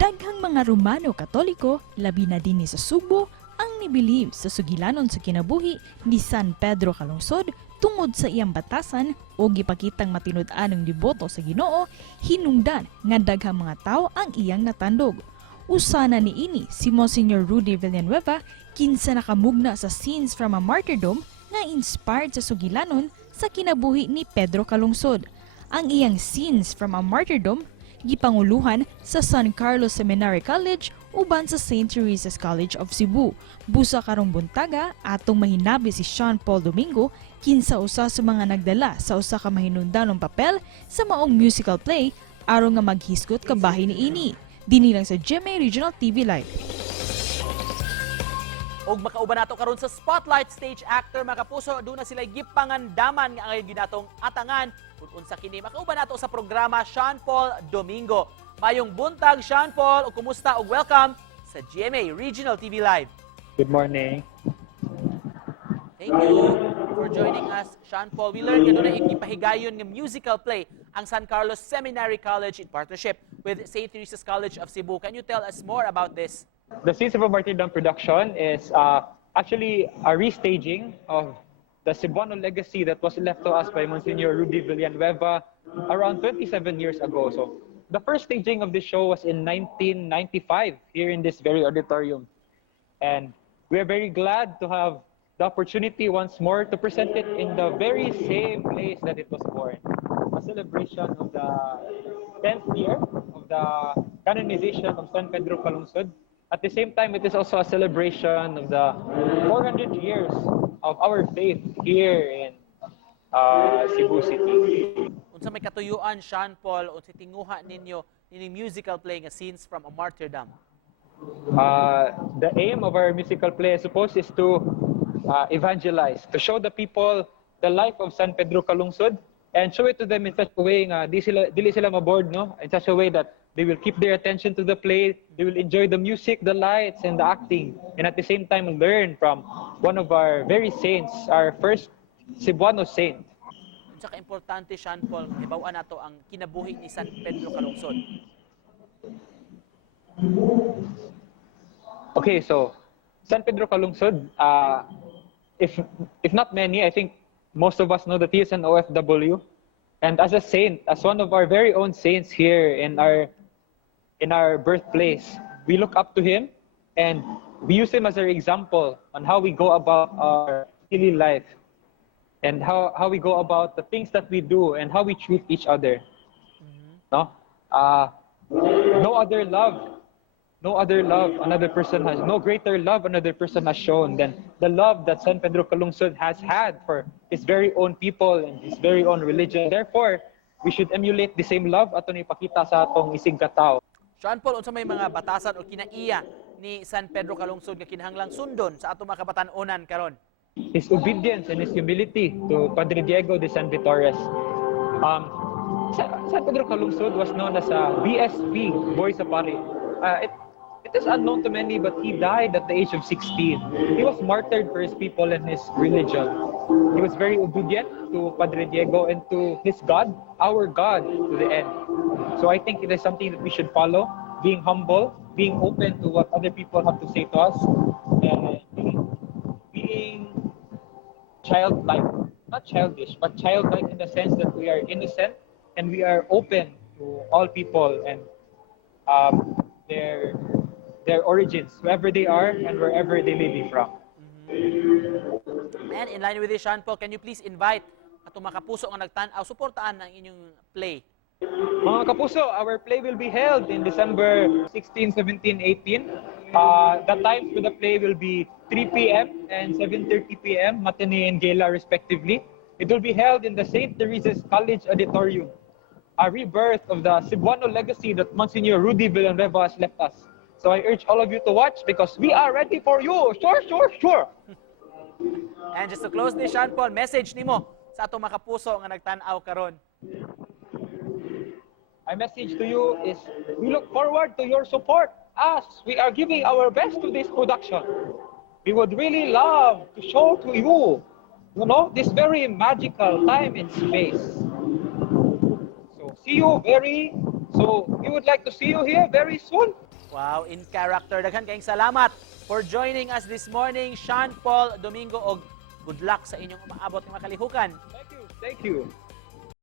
Daghang mga Romano Katoliko, labi na din sa Sugbo, ang nibilib sa sugilanon sa kinabuhi ni San Pedro Calungsod tungod sa iyang batasan o gipakitang matinud-an ng deboto sa Ginoo, hinungdan nga daghang mga tao ang iyang natandog. Usana ni ini si Msgr Rudy Villanueva kinsa nakamugna sa Scenes from A Martydom nga inspired sa sugilanon sa kinabuhi ni Pedro Calungsod. Ang iyang Scenes from A Martydom gipangulohan sa San Carlos Seminary College uban sa St. Teresa's College of Cebu. Busa karong buntaga atong mahinabi si Sean Paul Domingo kinsa usa sa mga nagdala sa usa ka mahinungdanong papel sa maong musical play aron nga maghisgot kabahin ni ini. Dinhi lang sa GMA Regional TV Live. Og makauban nato karon sa Spotlight stage actor mga kapuso, aduna sila gipangandaman nga ang ginatong atangan kung unsa kini. Makauban nato sa programa Sean Paul Domingo. Mayong buntag Sean Paul, o kumusta og welcome sa GMA Regional TV Live. Good morning. Thank you for joining us, Sean Paul. We learned nga doon ipahigayon ng musical play ang San Carlos Seminary College in partnership with St. Teresa's College of Cebu. Can you tell us more about this? The Scenes of a Martyrdom production is actually a restaging of the Sugbuanon legacy that was left to us by Msgr Rudy Villanueva around 27 years ago. So the first staging of this show was in 1995 here in this very auditorium. And we are very glad to have the opportunity once more to present it in the very same place that it was born. A celebration of the 10th year of the canonization of San Pedro Calungsod. At the same time, it is also a celebration of the 400 years of our faith here in Cebu City. Unsa may katuyuan, Sean Paul, unsa tinguha ninyo ini musical play nga Scenes from A Martyrdom? The aim of our musical play, I suppose, is to evangelize, to show the people the life of San Pedro Calungsod and show it to them in such a way nga dili sila maboard, no? In such a way that they will keep their attention to the play, they will enjoy the music, the lights, and the acting, and at the same time learn from one of our very saints, our first Cebuano saint. Unsa ka importante, Sean Paul, hibaw-an nato ang kinabuhi ni San Pedro Calungsod? Okay, so San Pedro Calungsod, if not many, I think most of us know that he is an OFW, and as a saint, as one of our very own saints here in our birthplace, we look up to him and we use him as our example on how we go about our daily life and how we go about the things that we do and how we treat each other. No, no other love another person has, no greater love another person has shown than the love that San Pedro Calungsod has had for his very own people and his very own religion. Therefore, we should emulate the same love aton ipakita sa atong isig katao. Sean Paul, unsa may mga batasan o kinaiya ni San Pedro Calungsod nga kinahanglang sundon sa atong mga kabatan-onan karon? His obedience and his humility to Padre Diego de San Vitores. San Pedro Calungsod was known as a BSP, Boy sa Pari. It is unknown to many, but he died at the age of 16. He was martyred for his people and his religion. He was very obedient to Padre Diego and to his God, our God, to the end. So I think it is something that we should follow, being humble, being open to what other people have to say to us, and being childlike, not childish, but childlike in the sense that we are innocent and we are open to all people and their origins, wherever they are and wherever they may be from. And in line with this, Sean Paul, can you please invite atong mga kapuso nga nagtan-aw suportaan ang inyong play? Mga kapuso, our play will be held in December 16, 17, 18. The times for the play will be 3 p.m. and 7:30 p.m., matinee and gala respectively. It will be held in the St. Teresa's College Auditorium, a rebirth of the Sugbuanon legacy that Msgr Rudy Villanueva has left us. So I urge all of you to watch because we are ready for you. Sure. And just to close this, Sean Paul, message nimo sa atong mga kapuso nga nagtan-aw karon. My message to you is we look forward to your support as we are giving our best to this production. We would really love to show to you, this very magical time and space. So we would like to see you here very soon. Wow, in character. Daghan kayong salamat for joining us this morning, Sean Paul Domingo, og good luck sa inyong umaabot ng mga kalihukan. Thank you.